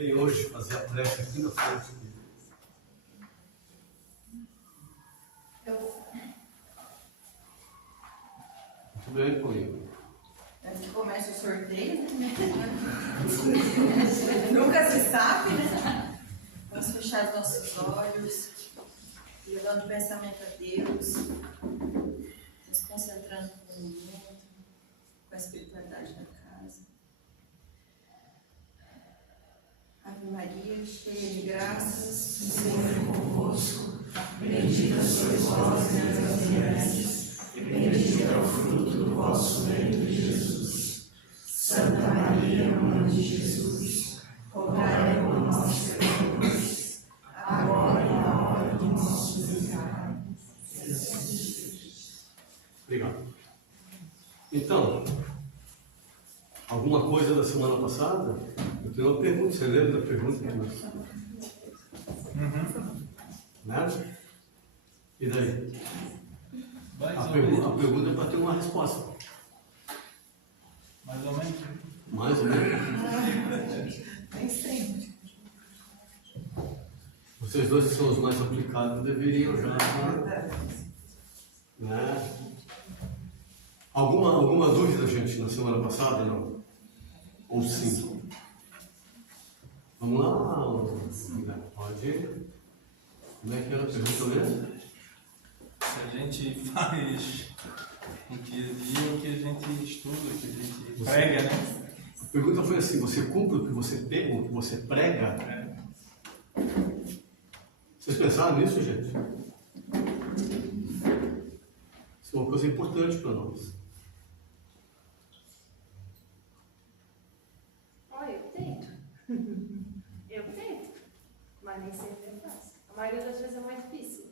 Vem hoje fazer a prece aqui na frente. Muito bem, comigo. Antes que comece o sorteio, né? Nunca se sabe, né? Vamos fechar os nossos olhos, levando o pensamento a Deus, nos concentrando com o mundo, com a espiritualidade da casa. Ave Maria, cheia de graças, o Senhor é convosco, bendita sois vós entre as mulheres, e bendito é o fruto do vosso ventre, Jesus. Santa Maria, Mãe de Jesus, rogai por nós pecadores, agora e na hora de nosso desencarne. Obrigado. Então, alguma coisa da semana passada? Eu tenho uma pergunta, você lembra da pergunta? Né? E daí? A pergunta é para ter uma resposta. Mais ou menos. Mais ou menos. Nem sempre. Vocês dois que são os mais aplicados deveriam já. Né? Alguma dúvida, gente, na semana passada? Não? Ou sim? Vamos lá? Pode. Como é que era a pergunta mesmo? Se a gente faz no dia a dia o que a gente estuda, o que a gente prega, né? A pergunta foi assim: você cumpre o que você prega? Vocês pensaram nisso, gente? Isso é uma coisa importante para nós. Olha, eu tento. Eu tento. Mas nem sempre é fácil. A maioria das vezes é mais difícil.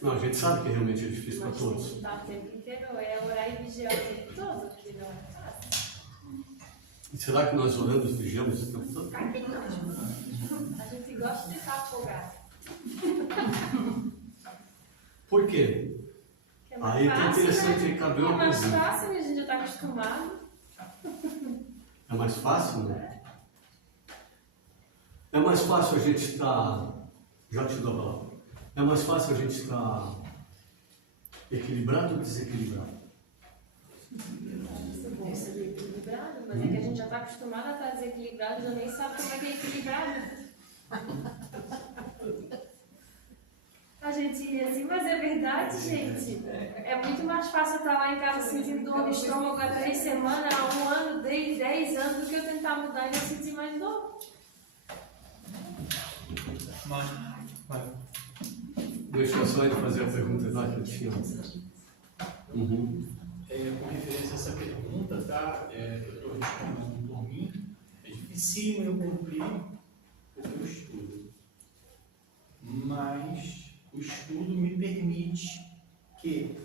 Não, a gente sabe que realmente é difícil para todos. Está o tempo inteiro, é orar e vigiar o tempo todo, que não é fácil. E será que nós oramos e vigiamos o tempo todo? Claro que não. A gente gosta de estar afogado. Por quê? É mais Aí é fácil, interessante né? caber uma É mais coisinha. fácil, né? A gente já está acostumado. É mais fácil, né? É mais fácil a gente estar. Já te dou a palavra. É mais fácil a gente estar equilibrado ou desequilibrado? É bom ser equilibrado, mas é que a gente já está acostumado a estar desequilibrado, já nem sabe como é que é equilibrado. A gente ri assim, mas é verdade, gente. É muito mais fácil eu estar lá em casa sentindo dor no estômago há 3 semanas, há 1 ano, 10 anos, do que eu tentar mudar e não sentir mais dor. Mas, Deixa eu só ele fazer a pergunta lá que eu tinha. Com referência a essa pergunta, tá? Eu estou respondendo por mim. É dificílimo eu cumprir o que eu estudo. Mas o estudo me permite que,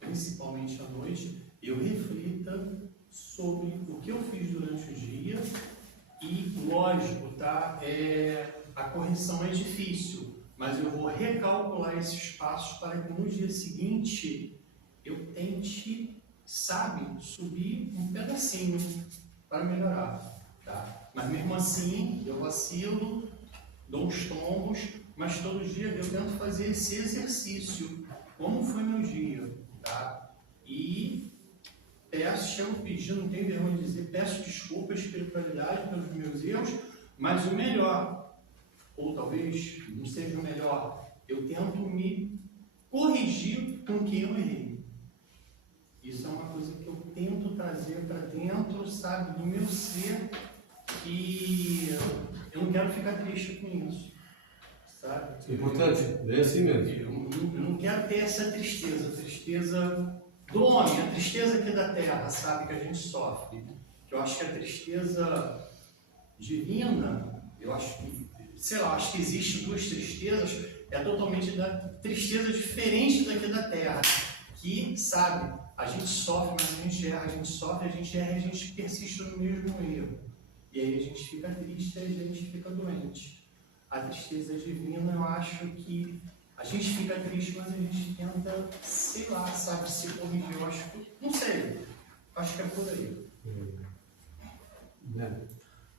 principalmente à noite, eu reflita sobre o que eu fiz durante o dia e, lógico, tá? A correção é difícil, mas eu vou recalcular esses passos para que no dia seguinte eu tente, sabe, subir um pedacinho para melhorar, tá? Mas mesmo assim, eu vacilo, dou uns tombos, mas todo dia eu tento fazer esse exercício. Como foi meu dia, tá? E chego pedindo, não tenho vergonha de dizer, peço desculpas à espiritualidade pelos meus erros, mas o melhor, ou talvez não seja o melhor, eu tento me corrigir com quem eu errei. Isso é uma coisa que eu tento trazer para dentro, sabe, do meu ser, e eu não quero ficar triste com isso, sabe? Importante, é assim mesmo. Eu não quero ter essa tristeza do homem, a tristeza aqui da terra, sabe, que a gente sofre. Eu acho que a tristeza divina, eu acho que, sei lá, acho que existem 2 tristezas, é totalmente da tristeza diferente daqui da terra, que, sabe, a gente sofre, mas a gente erra, a gente sofre, a gente erra e a gente persiste no mesmo erro. E aí a gente fica triste e a gente fica doente. A tristeza divina, eu acho que a gente fica triste, mas a gente tenta, sei lá, sabe, se corrigir. Eu acho que, não sei, acho que é por aí.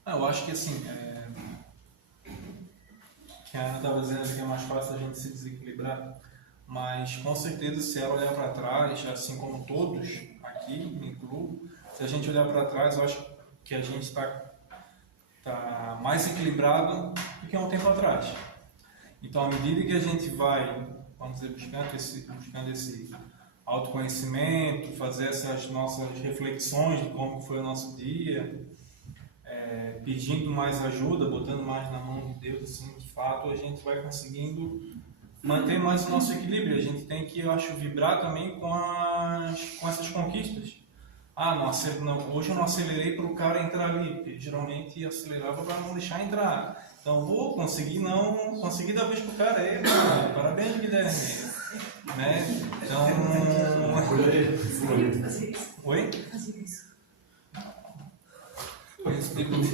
Eu acho que assim, que a Ana estava dizendo que é mais fácil a gente se desequilibrar, mas com certeza se ela olhar para trás, assim como todos aqui, me incluo, se a gente olhar para trás, eu acho que a gente está mais equilibrado do que há um tempo atrás. Então, à medida que a gente vai, vamos dizer, buscando esse autoconhecimento, fazer essas nossas reflexões de como foi o nosso dia, pedindo mais ajuda, botando mais na mão de Deus, assim, de fato, a gente vai conseguindo manter mais o nosso equilíbrio. A gente tem que, eu acho, vibrar também com essas conquistas. Hoje eu não acelerei para o cara entrar ali, porque geralmente acelerava para não deixar entrar. Então, consegui da vez pro cara aí, parabéns, Guilherme. Né? Então. Oi? Esse tipo de...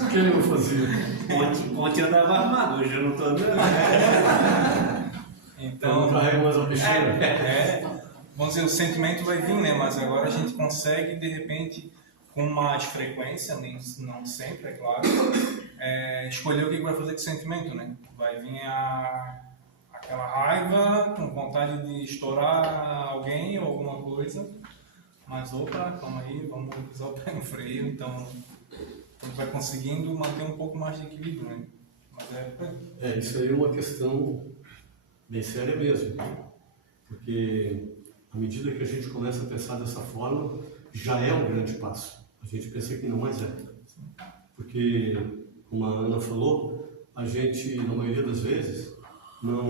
O que eu fazia? Ontem eu andava armado, hoje eu não estou andando. Eu não carrego mais a peixeira. Vamos dizer, o sentimento vai vir, né? Mas agora a gente consegue, de repente, com mais frequência, não sempre, é claro, escolher o que vai fazer com o sentimento, né? Vai vir aquela raiva, com vontade de estourar alguém ou alguma coisa, mas opa, calma aí, vamos pisar o pé no freio, então a gente vai conseguindo manter um pouco mais de equilíbrio, né? Mas isso aí é uma questão bem séria mesmo, porque à medida que a gente começa a pensar dessa forma, já é um grande passo. A gente pensa que não, mas é. Porque, como a Ana falou, a gente, na maioria das vezes, não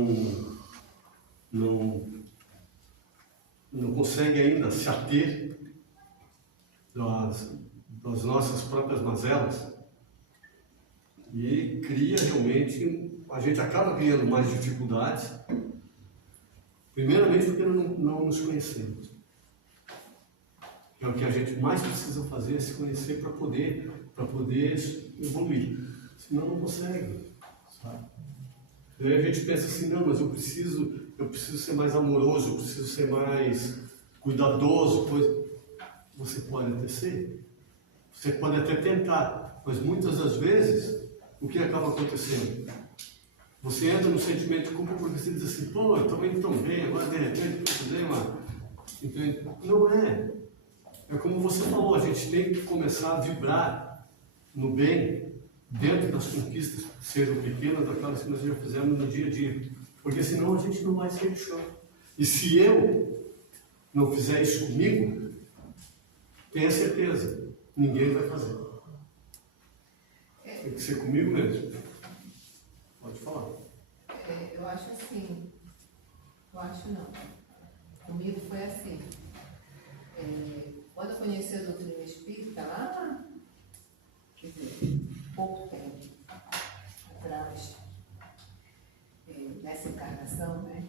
consegue ainda se ater das nossas próprias mazelas e cria realmente, a gente acaba criando mais dificuldades, primeiramente porque não nos conhecemos. É o que a gente mais precisa fazer, é se conhecer para poder evoluir. Senão não consegue, sabe? E aí a gente pensa assim, não, mas eu preciso ser mais amoroso, eu preciso ser mais cuidadoso, pois você pode até ser, você pode até tentar, mas muitas das vezes, o que acaba acontecendo? Você entra no sentimento de culpa porque você diz assim, pô, eu estou indo tão bem, agora de repente eu precisei, entende? Não é. É como você falou, a gente tem que começar a vibrar no bem, dentro das conquistas, sejam pequenas, daquelas que nós já fizemos no dia a dia. Porque senão a gente não vai sair do chão. E se eu não fizer isso comigo, tenha certeza, ninguém vai fazer. Tem que ser comigo mesmo. Pode falar. Eu acho assim. Eu acho não. Comigo foi assim. Quando eu conheci a doutrina espírita, lá, quer dizer, pouco tempo atrás, nessa encarnação, né?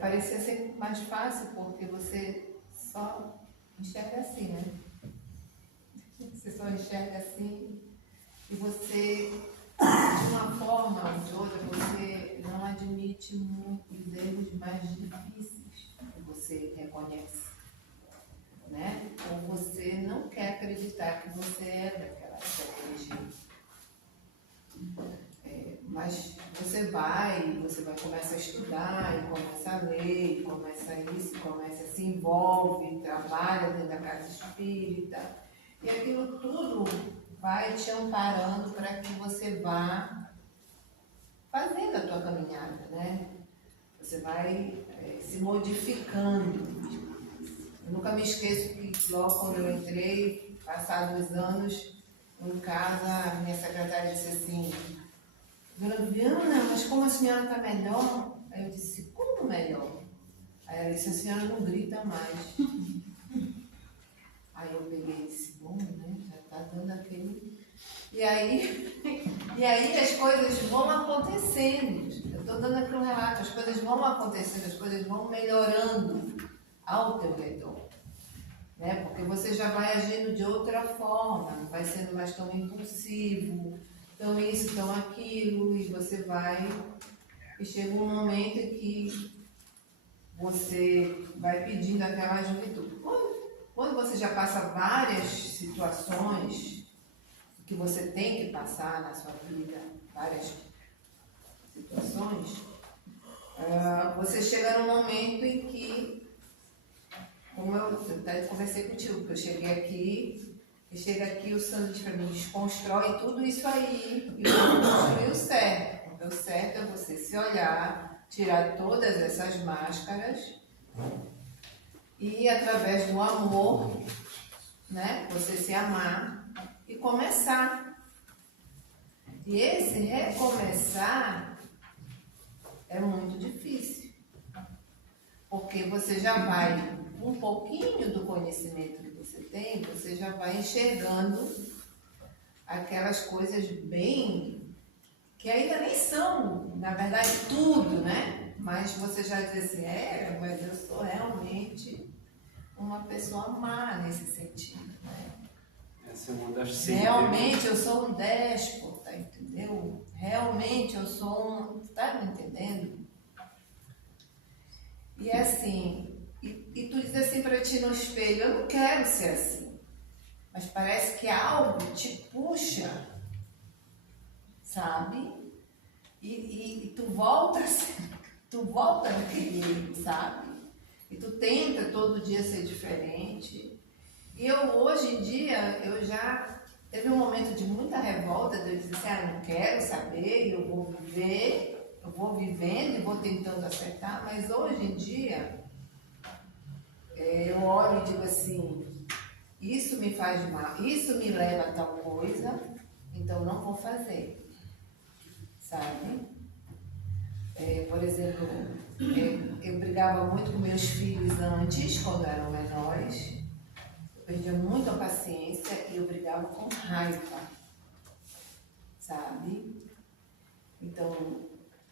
Parecia ser mais fácil porque você só enxerga assim, né? Você só enxerga assim e você, de uma forma ou de outra, você não admite muitos erros mais difíceis que você reconhece, né? Ou você não quer acreditar que você é daquele jeito. Mas você vai começa a estudar, e começa a ler, começa se envolve, trabalha dentro da casa espírita, e aquilo tudo vai te amparando para que você vá fazendo a tua caminhada, né? Você vai se modificando. Eu nunca me esqueço que logo quando eu entrei, passados os anos, em casa, a minha secretária disse assim, Dona Viviana, mas como a senhora está melhor? Aí eu disse, como melhor? Aí ela disse, a senhora não grita mais. Aí eu peguei e disse, bom, né? Já está dando aquele... E aí as coisas vão acontecendo. Eu estou dando aqui um relato, as coisas vão acontecendo, as coisas vão melhorando ao teu redor. Né? Porque você já vai agindo de outra forma, não vai sendo mais tão impulsivo, tão isso, tão aquilo, e você vai... E chega um momento em que você vai pedindo aquela juventude. quando você já passa várias situações que você tem que passar na sua vida, várias situações, você chega num momento em que, como eu até conversei contigo, que eu cheguei aqui, o Sandro diz para mim, desconstrói tudo isso aí e vamos construir o certo. Porque o certo é você se olhar, tirar todas essas máscaras e, através do amor, né, você se amar e começar. E esse recomeçar é muito difícil, porque você já vai, um pouquinho do conhecimento que você tem, você já vai enxergando aquelas coisas bem, que ainda nem são, na verdade, tudo, né? Mas você já diz assim, mas eu sou realmente uma pessoa má nesse sentido, né? Essa é uma das seis. Realmente eu sou um déspota, entendeu? Realmente eu sou um... Tá me entendendo? E é assim, e tu diz assim para ti no espelho, eu não quero ser assim. Mas parece que algo te puxa, sabe? E tu volta naquele erro, sabe? E tu tenta todo dia ser diferente. E eu, hoje em dia, eu já... Teve um momento de muita revolta, de eu dizer assim, eu não quero saber, eu vou viver, eu vou vivendo e vou tentando acertar, mas hoje em dia, eu olho e digo assim, isso me faz mal, isso me leva a tal coisa, então não vou fazer, sabe? Por exemplo, eu brigava muito com meus filhos antes, quando eram menores, perdia muito a paciência e eu brigava com raiva, sabe? Então,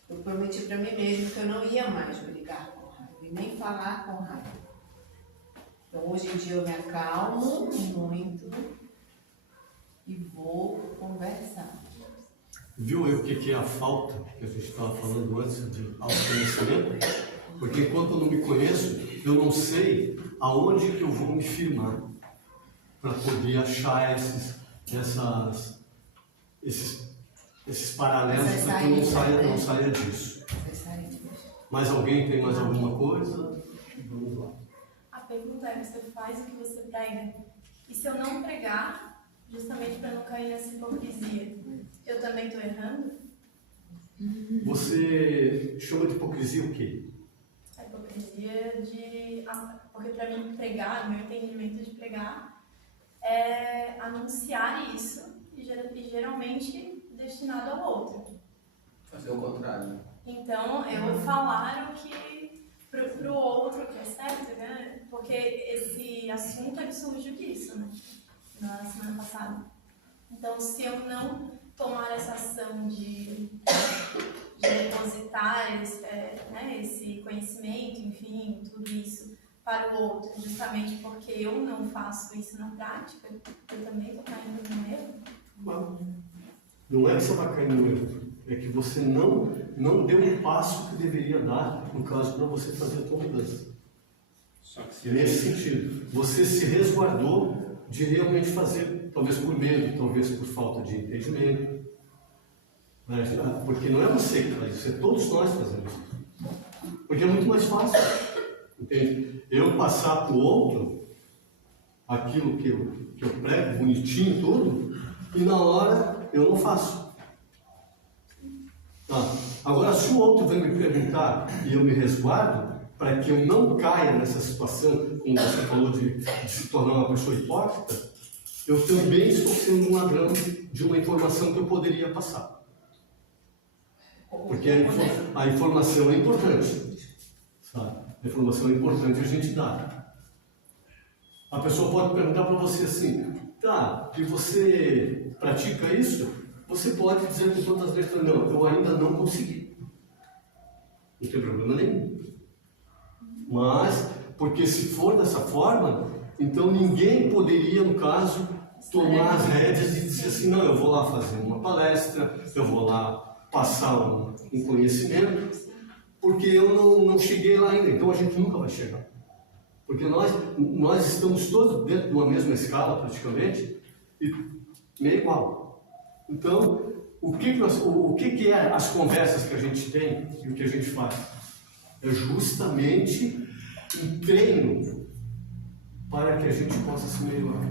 eu prometi para mim mesmo que eu não ia mais brigar com raiva e nem falar com raiva. Então, hoje em dia eu me acalmo muito e vou conversar. Viu aí o que é a falta que a gente estava falando antes de autoconhecimento? Porque enquanto eu não me conheço, eu não sei aonde que eu vou me firmar para poder achar esses paralelos, para que eu não saia disso. Mais alguém tem mais alguma coisa? Vamos lá. A pergunta é, você faz o que você prega. E se eu não pregar, justamente para não cair nessa hipocrisia, eu também estou errando? Você chama de hipocrisia o quê? A hipocrisia de... Porque para mim pregar, meu entendimento de pregar, é anunciar isso e geralmente destinado ao outro. Fazer o contrário. Então, eu falar o que pro outro que é certo, né? Porque esse assunto ele surgiu disso, né? Na semana passada. Então, se eu não tomar essa ação de depositar esse conhecimento, enfim, tudo isso para o outro, justamente porque eu não faço isso na prática, eu também estou caindo no erro. Não é que você vai cair no erro, é que você não deu um passo que deveria dar, no caso, para você fazer a tua mudança. Só que se Nesse sentido, você se resguardou de realmente fazer, talvez por medo, talvez por falta de entendimento. Porque não é você que faz isso, é todos nós fazemos isso. Porque é muito mais fácil, entende? Eu passar para o outro aquilo que eu prego, bonitinho tudo, e na hora eu não faço. Agora, se o outro vem me perguntar e eu me resguardo, para que eu não caia nessa situação, como você falou, de se tornar uma pessoa hipócrita, eu também estou sendo um ladrão de uma informação que eu poderia passar. Porque a informação é importante, sabe? A informação é importante a gente dar. A pessoa pode perguntar para você assim, que você pratica isso? Você pode dizer com todas as letras, não, eu ainda não consegui. Não tem problema nenhum. Mas, porque se for dessa forma, então ninguém poderia, no caso, tomar as rédeas e dizer assim, não, eu vou lá fazer uma palestra, eu vou lá passar um conhecimento, porque eu não cheguei lá ainda, então a gente nunca vai chegar. Porque nós estamos todos dentro de uma mesma escala, praticamente, e meio igual. Então, o que é as conversas que a gente tem e o que a gente faz? É justamente um treino para que a gente possa se melhorar.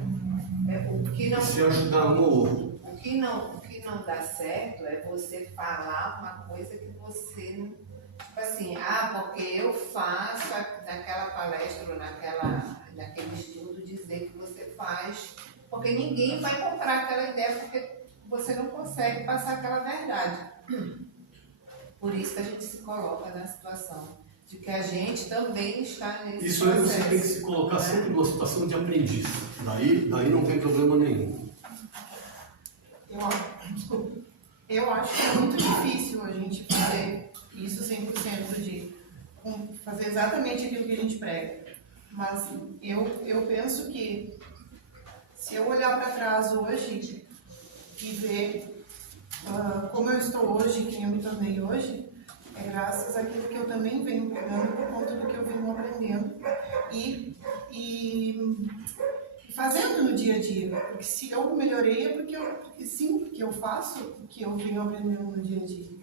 O que não, Se ajudar um ao outro. o que não dá certo é você falar uma coisa que você não. Tipo assim, porque eu faço naquela palestra ou naquele estudo dizer que você faz, porque ninguém vai comprar aquela ideia porque você não consegue passar aquela verdade. Por isso que a gente se coloca na situação de que a gente também está nesse Isso aí processo. você tem que se colocar sempre numa situação de aprendiz. Daí não tem problema nenhum. Eu acho que é muito difícil a gente fazer isso 100% fazer exatamente aquilo que a gente prega. Mas eu penso que se eu olhar para trás hoje e ver como eu estou hoje, quem eu me tornei hoje, é graças àquilo que eu também venho pegando por conta do que eu venho aprendendo e fazendo no dia a dia. Porque se eu melhorei é porque eu faço o que eu venho aprendendo no dia a dia.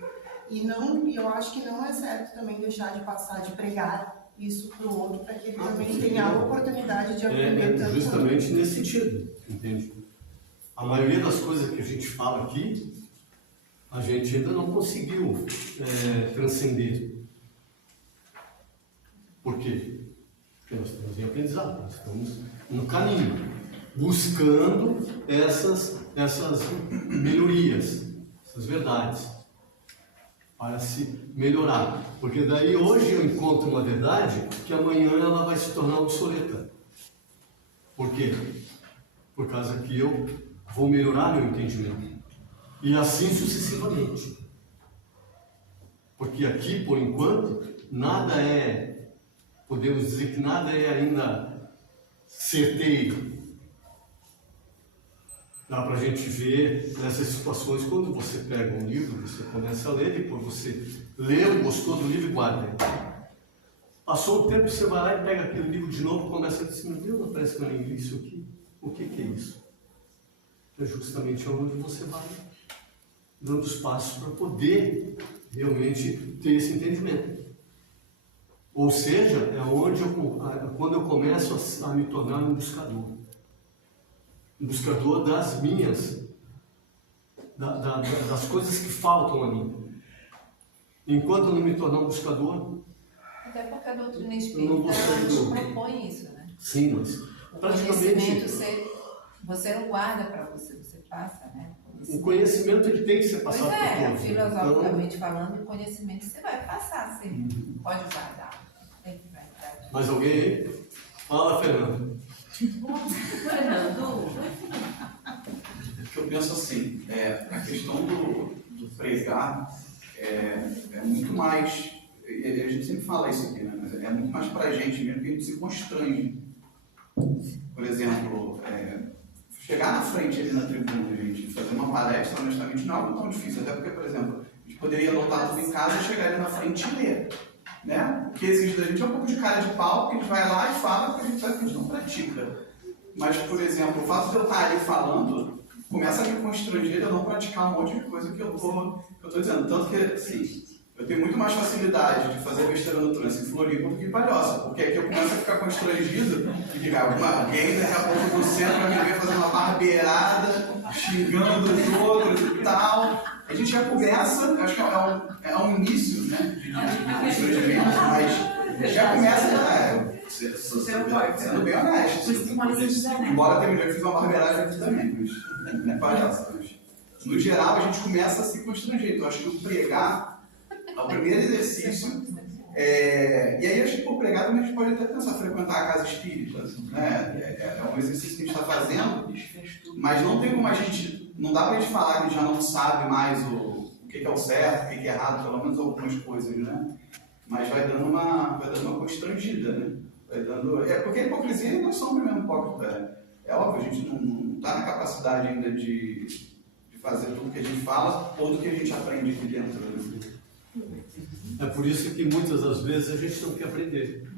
E eu acho que não é certo também deixar de passar, de pregar isso para o outro, para que ele também tenha a oportunidade de aprender tanto. Justamente nesse sentido, entende? A maioria das coisas que a gente fala aqui, a gente ainda não conseguiu transcender. Por quê? Porque nós estamos em aprendizado, nós estamos no caminho, buscando essas melhorias, essas verdades, para se melhorar. Porque daí hoje eu encontro uma verdade que amanhã ela vai se tornar obsoleta. Por quê? Por causa que eu vou melhorar meu entendimento. E assim sucessivamente. Porque aqui, por enquanto, podemos dizer que nada é ainda certeiro. Dá para a gente ver nessas situações, quando você pega um livro, você começa a ler, depois você leu, gostou do livro e guarda. Passou o tempo, você vai lá e pega aquele livro de novo e começa a dizer, meu Deus, não parece que eu li isso aqui. O que é isso? É justamente onde você vai dando os passos para poder realmente ter esse entendimento. Ou seja, é quando eu começo a me tornar um buscador das minhas, das coisas que faltam a mim. Enquanto eu não me tornar um buscador, Até porque a doutrina eu não vou espírita sair nos propõe isso, né? Sim, mas O praticamente conhecimento você não guarda para você, você passa, né? o conhecimento ele tem que ser passado por todos. Filosoficamente falando, o conhecimento você vai passar, você pode guardar. Tem que guardar. Mais alguém aí? Fala, Fernando. Fernando, Porque eu penso assim, a questão do pregar é muito mais, e a gente sempre fala isso aqui, né? Mas é muito mais para a gente mesmo que a gente se constrange. Por exemplo, chegar na frente ali na tribuna, gente, fazer uma palestra, honestamente, não é algo tão difícil. Até porque, por exemplo, a gente poderia anotar tudo em casa e chegar ali na frente e ler. Né? O que exige da gente é um pouco de cara de pau, que a gente vai lá e fala, porque a gente sabe que a gente não pratica. Mas, por exemplo, o fato de eu estar ali falando, começa a me constranger a não praticar um monte de coisa que eu estou dizendo. Tanto que, assim, eu tenho muito mais facilidade de fazer besteira no trânsito em Floripa do que em Palhoça, porque aqui eu começo a ficar constrangido de que alguém daqui a pouco no centro vai me ver fazer uma barbeirada, xingando os outros e tal. A gente já começa, acho que é um início, né, de constrangimento, mas já começa sendo bem honesto. Embora tenha um dia que fiz uma barbeiragem aqui também, mas não é palhaço. No geral, a gente começa a se constranger. Então, acho que o pregar é o primeiro exercício. E aí, acho que por pregar também a gente pode até pensar frequentar a casa espírita. Né? É um exercício que a gente está fazendo, mas não tem como a gente. Não dá para a gente falar que a gente já não sabe mais o que é o certo, o que é errado, pelo menos algumas coisas, né? Mas vai dando uma constrangida, né? Porque a hipocrisia nós somos mesmo hipócritas. É óbvio, a gente não está na capacidade ainda de fazer tudo que a gente fala ou do que a gente aprende aqui dentro. Né? É por isso que muitas das vezes a gente não quer aprender.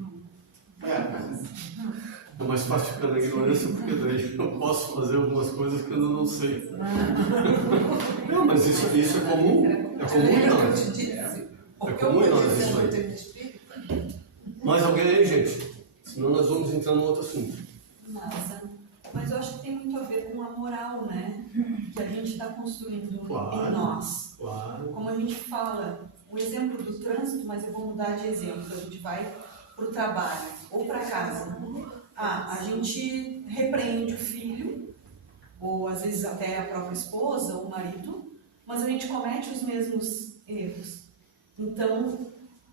É mais fácil ficar na ignorância, porque daí eu posso fazer algumas coisas que eu ainda não sei. Não, mas isso é comum. É comum em nós. É comum em nós isso aí. Mais alguém aí, gente? Senão nós vamos entrar num outro assunto. Nossa, mas eu acho que tem muito a ver com a moral, né? Que a gente está construindo Claro. em nós. Claro. Como a gente fala, o exemplo do trânsito, mas eu vou mudar de exemplo. A gente vai para o trabalho ou para casa. A gente repreende o filho, ou às vezes até a própria esposa ou o marido, mas a gente comete os mesmos erros. Então,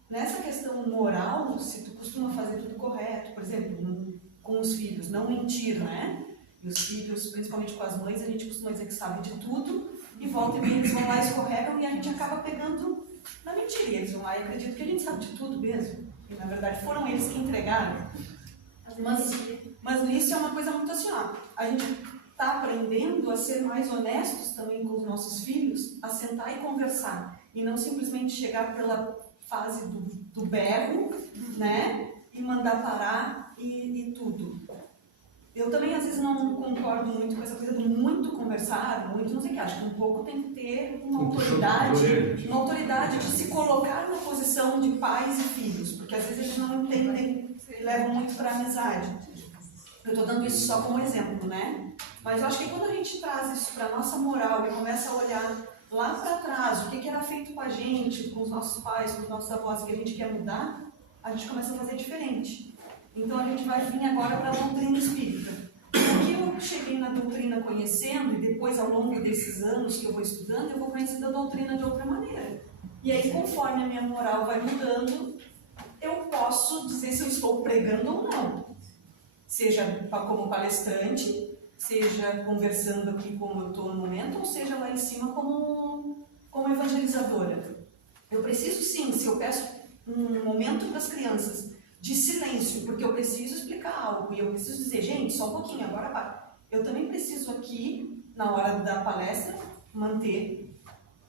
nessa questão moral, se tu costuma fazer tudo correto, por exemplo, com os filhos, não mentir, né? E os filhos, principalmente com as mães, a gente costuma dizer que sabe de tudo, e volta e meia eles vão lá e escorregam e a gente acaba pegando na mentira. E eles vão lá e acreditam que a gente sabe de tudo mesmo. E na verdade foram eles que entregaram. Mas nisso é uma coisa muito assim, ó, a gente está aprendendo a ser mais honestos também com os nossos filhos, a sentar e conversar, e não simplesmente chegar pela fase do berro, né, e mandar parar e tudo. Eu também às vezes não concordo muito com essa coisa do muito conversar, muito não sei o que, acho que um pouco tem que ter uma autoridade de se colocar na posição de pais e filhos, porque às vezes eles não entendem, levam muito para a amizade. Eu estou dando isso só como exemplo, né? Mas eu acho que quando a gente traz isso para a nossa moral e começa a olhar lá para trás, o que era feito com a gente, com os nossos pais, com os nossos avós, que a gente quer mudar, a gente começa a fazer diferente. Então a gente vai vir agora para a doutrina espírita. O que eu cheguei na doutrina conhecendo, e depois ao longo desses anos que eu vou estudando, eu vou conhecendo a doutrina de outra maneira. E aí, conforme a minha moral vai mudando, eu posso dizer se eu estou pregando ou não. Seja como palestrante, seja conversando aqui como eu estou no momento, ou seja lá em cima como evangelizadora. Eu preciso sim, se eu peço um momento para as crianças de silêncio, porque eu preciso explicar algo, e eu preciso dizer, gente, só um pouquinho, agora vai. Eu também preciso aqui, na hora da palestra, manter.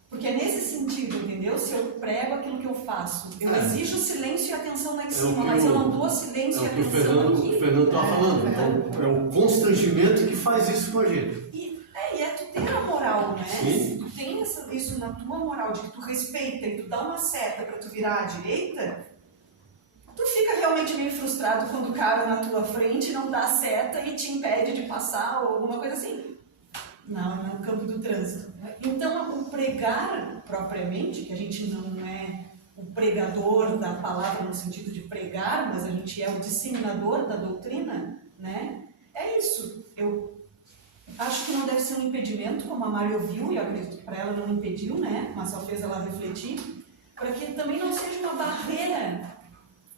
Porque é nesse sentido, entendeu? Se eu prego aquilo que eu faço, eu exijo silêncio e atenção lá em cima, mas eu não dou silêncio e atenção aqui. O Fernando estava falando, então é o constrangimento que faz isso com a gente. E é tu ter a moral, né? Sim. Se tu tem isso na tua moral, de que tu respeita e tu dá uma seta para tu virar à direita, tu fica realmente meio frustrado quando o cara na tua frente não dá seta e te impede de passar ou alguma coisa assim. Não, no campo do trânsito. Então, o pregar propriamente, que a gente não é o pregador da palavra no sentido de pregar, mas a gente é o disseminador da doutrina, né? É isso. Eu acho que não deve ser um impedimento, como a Mari ouviu, e eu acredito que para ela não impediu, né? Mas só fez ela refletir, para que também não seja uma barreira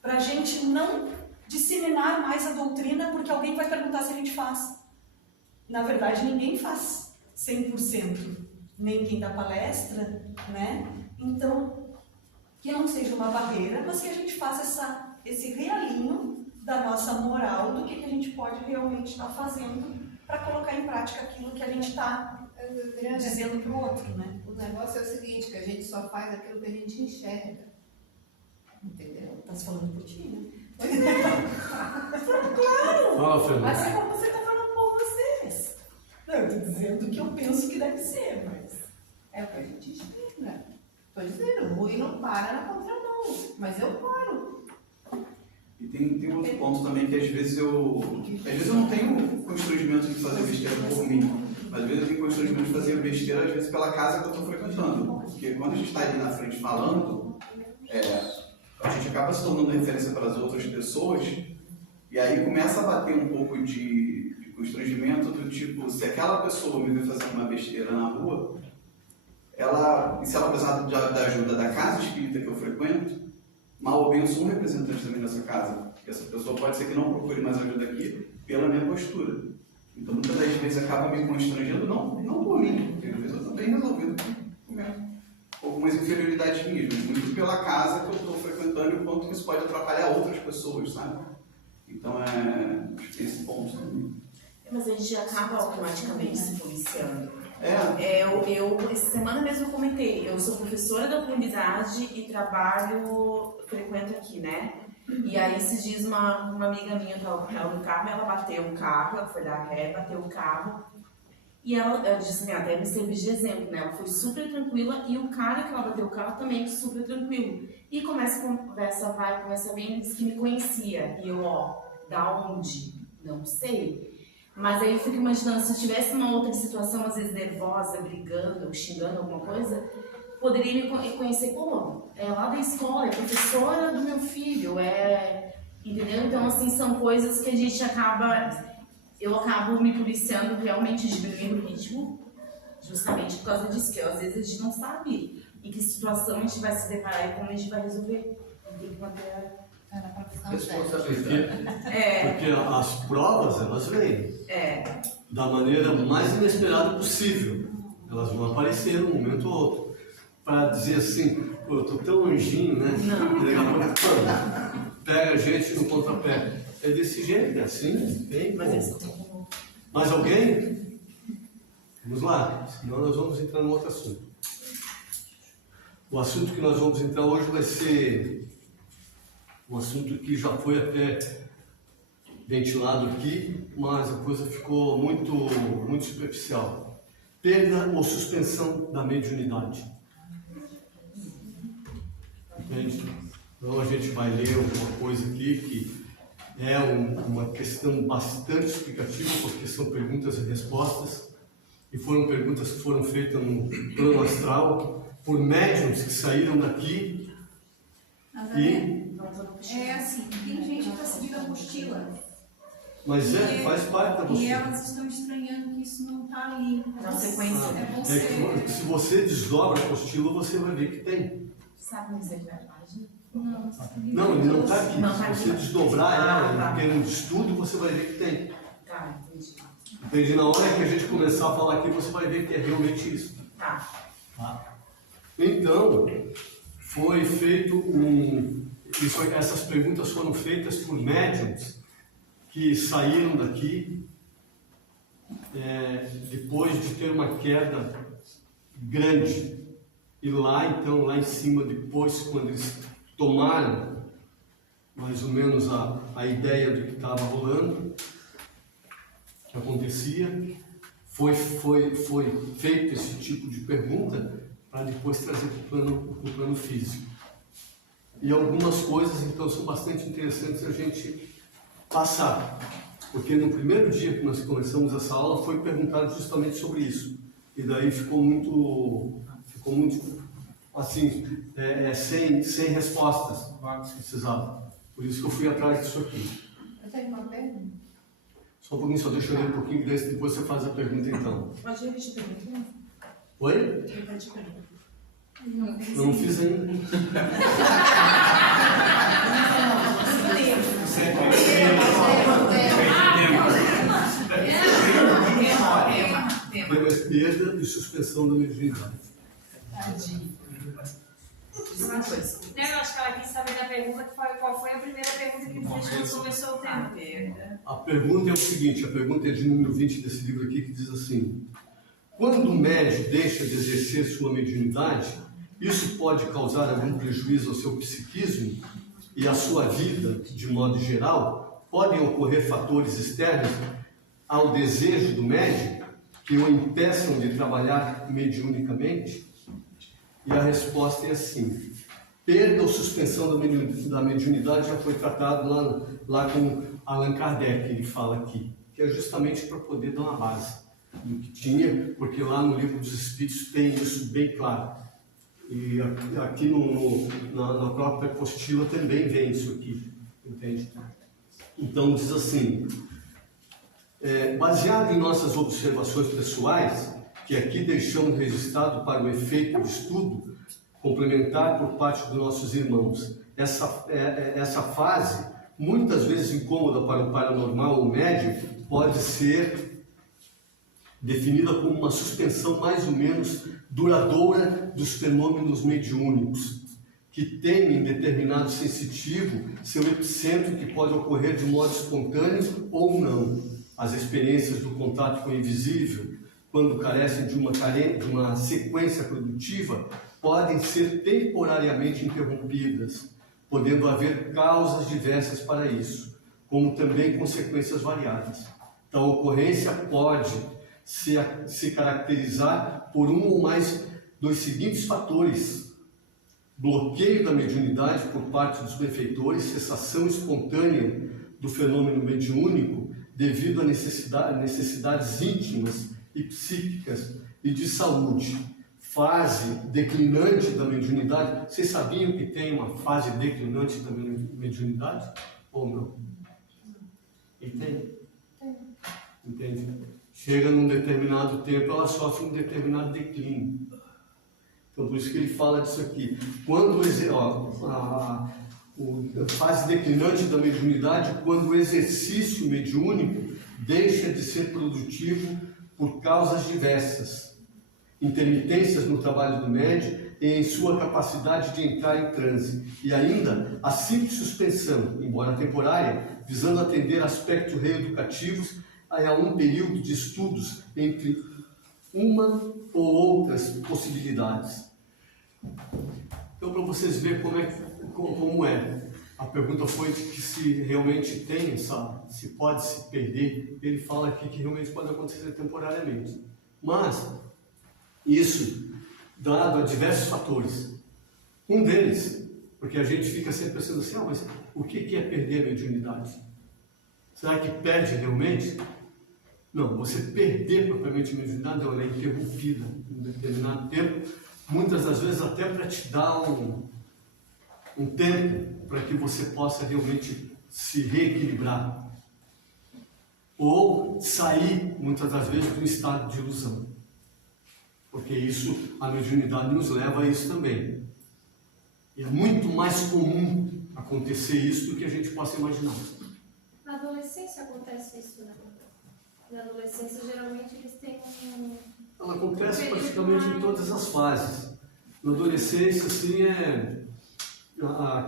para a gente não disseminar mais a doutrina, porque alguém vai perguntar se a gente faz. Na verdade, ninguém faz 100%, nem quem dá palestra, né? Então, que não seja uma barreira, mas que a gente faça esse realinho da nossa moral, do que a gente pode realmente estar fazendo para colocar em prática aquilo que a gente está dizendo para o outro, né? O negócio é o seguinte, que a gente só faz aquilo que a gente enxerga. Entendeu? Tá se falando por ti, né? Pois é. Claro! Fala, Fernando. Mas é como você está falando por vocês. Não, eu estou dizendo que eu penso que deve ser, mas... É o que a gente enxerga. Estou dizendo, o Rui não para na contramão, mas eu paro. E tem outro ponto também que às vezes eu não tenho constrangimento de fazer besteira por mim. Às vezes eu tenho constrangimento de fazer besteira, às vezes pela casa que eu estou frequentando. Porque quando a gente está ali na frente falando, a gente acaba se tornando referência para as outras pessoas, e aí começa a bater um pouco de constrangimento do tipo, se aquela pessoa me vê fazendo uma besteira na rua, e se ela precisar da ajuda da casa espírita que eu frequento, mal ou bem eu sou um representante também dessa casa. E essa pessoa pode ser que não procure mais ajuda aqui pela minha postura. Então muitas das vezes acaba me constrangendo, não por mim, porque às vezes eu estou bem resolvido com algumas inferioridades minhas, mas muito pela casa que eu estou frequentando e o quanto que isso pode atrapalhar outras pessoas, sabe? Então acho que tem esse ponto também. Mas a gente acaba automaticamente se policiando. Eu essa semana mesmo eu comentei, eu sou professora da comunidade e frequento aqui, né? E aí, esses dias, uma amiga minha estava com ela no carro, ela bateu o carro, ela foi dar ré, bateu o carro. E ela disse assim, até me serviu de exemplo, né? Ela foi super tranquila e o cara que ela bateu o carro também super tranquilo. E começa a conversa, começa a vir, ele disse que me conhecia. E eu, da onde? Não sei. Mas aí eu fico imaginando, se eu tivesse uma outra situação, às vezes nervosa, brigando, xingando alguma coisa, poderia me conhecer, pô, é lá da escola, é professora do meu filho, entendeu? Então, assim, são coisas que a gente eu acabo me policiando realmente, diminuindo o ritmo, justamente por causa disso, que às vezes a gente não sabe em que situação a gente vai se deparar e como a gente vai resolver. Tem que manter Responsabilidade. Porque as provas, elas vêm da maneira mais inesperada possível. Elas vão aparecer num momento ou outro. Para dizer assim, pô, eu tô tão anjinho, né? Pega a gente no pontapé. É desse jeito, é assim, bem. Mais alguém? Vamos lá, senão nós vamos entrar no outro assunto. O assunto que nós vamos entrar hoje vai ser um assunto que já foi até ventilado aqui, mas a coisa ficou muito superficial. Perda ou suspensão da mediunidade. Entende? Então a gente vai ler alguma coisa aqui que é uma questão bastante explicativa, porque são perguntas e respostas, e foram perguntas que foram feitas no plano astral por médiums que saíram daqui e... É assim, tem gente que está seguindo a apostila. Mas faz parte da apostila. E elas estão estranhando que isso não está ali. Na sequência. Que se você desdobra a apostila, você vai ver que tem. Sabe dizer que é a página? Não, ele não está aqui. Não tá Se você aqui. desdobrar ela em termos de estudo, você vai ver que tem. Tá, entendi. Entende? Na hora que a gente começar a falar aqui, você vai ver que é realmente isso. Tá. Então, foi feito essas perguntas foram feitas por médiums que saíram daqui depois de ter uma queda grande. E lá, então, lá em cima, depois, quando eles tomaram mais ou menos a ideia do que estava rolando, que acontecia, foi feito esse tipo de pergunta para depois trazer para o plano físico. E algumas coisas, então, são bastante interessantes a gente passar. Porque no primeiro dia que nós começamos essa aula, foi perguntado justamente sobre isso. E daí ficou muito assim, sem respostas que precisava. Por isso que eu fui atrás disso aqui. Eu tenho uma pergunta. Só um pouquinho, só deixa eu ler um pouquinho, depois você faz a pergunta então. Pode repetir a pergunta? Oi? Repete a pergunta. Não fiz ainda. Perda e suspensão da mediunidade. Uma coisa. Eu acho que ela quis saber da pergunta, qual foi a primeira pergunta que fez quando começou o tema. A pergunta é o seguinte, a pergunta é de número 20 desse livro aqui, que diz assim: quando o médium deixa de exercer sua mediunidade, isso pode causar algum prejuízo ao seu psiquismo e à sua vida, de modo geral? Podem ocorrer fatores externos ao desejo do médium que o impeçam de trabalhar mediunicamente? E a resposta é assim: perda ou suspensão da mediunidade já foi tratado lá com Allan Kardec, ele fala aqui, que é justamente para poder dar uma base do que tinha, porque lá no Livro dos Espíritos tem isso bem claro. E aqui na própria apostila também vem isso aqui, entende? Então diz assim: baseado em nossas observações pessoais, que aqui deixamos registrado para o efeito de estudo complementar por parte dos nossos irmãos. Essa fase, muitas vezes incômoda para o paranormal ou médium, pode ser definida como uma suspensão mais ou menos duradoura dos fenômenos mediúnicos, que tem em determinado sensitivo seu epicentro que pode ocorrer de modo espontâneo ou não. As experiências do contato com o invisível, quando carecem de uma sequência produtiva, podem ser temporariamente interrompidas, podendo haver causas diversas para isso, como também consequências variáveis. Tal ocorrência pode se caracterizar por um ou mais dos seguintes fatores: bloqueio da mediunidade por parte dos benfeitores, cessação espontânea do fenômeno mediúnico devido a necessidades íntimas e psíquicas e de saúde, fase declinante da mediunidade. Vocês sabiam que tem uma fase declinante da mediunidade? Ou não? E tem? Entende? Chega num determinado tempo, ela sofre um determinado declínio. Então, por isso que ele fala disso aqui. Quando a fase declinante da mediunidade, quando o exercício mediúnico deixa de ser produtivo por causas diversas, intermitências no trabalho do médium e em sua capacidade de entrar em transe, e ainda a simples suspensão, embora temporária, visando atender aspectos reeducativos a um período de estudos entre uma ou outras possibilidades. Então, para vocês verem como é. A pergunta foi de que se realmente tem se pode se perder. Ele fala aqui que realmente pode acontecer temporariamente. Mas, isso dado a diversos fatores. Um deles, porque a gente fica sempre pensando assim, mas o que é perder a mediunidade? Será que perde realmente? Não, você perder propriamente a mediunidade, ela é interrompida em um determinado tempo, muitas das vezes até para te dar um tempo para que você possa realmente se reequilibrar. Ou sair, muitas das vezes, de um estado de ilusão. Porque isso, a mediunidade nos leva a isso também. E é muito mais comum acontecer isso do que a gente possa imaginar. Na adolescência acontece isso, né? Na adolescência, geralmente, eles têm Ela acontece praticamente em todas as fases. Na adolescência, assim,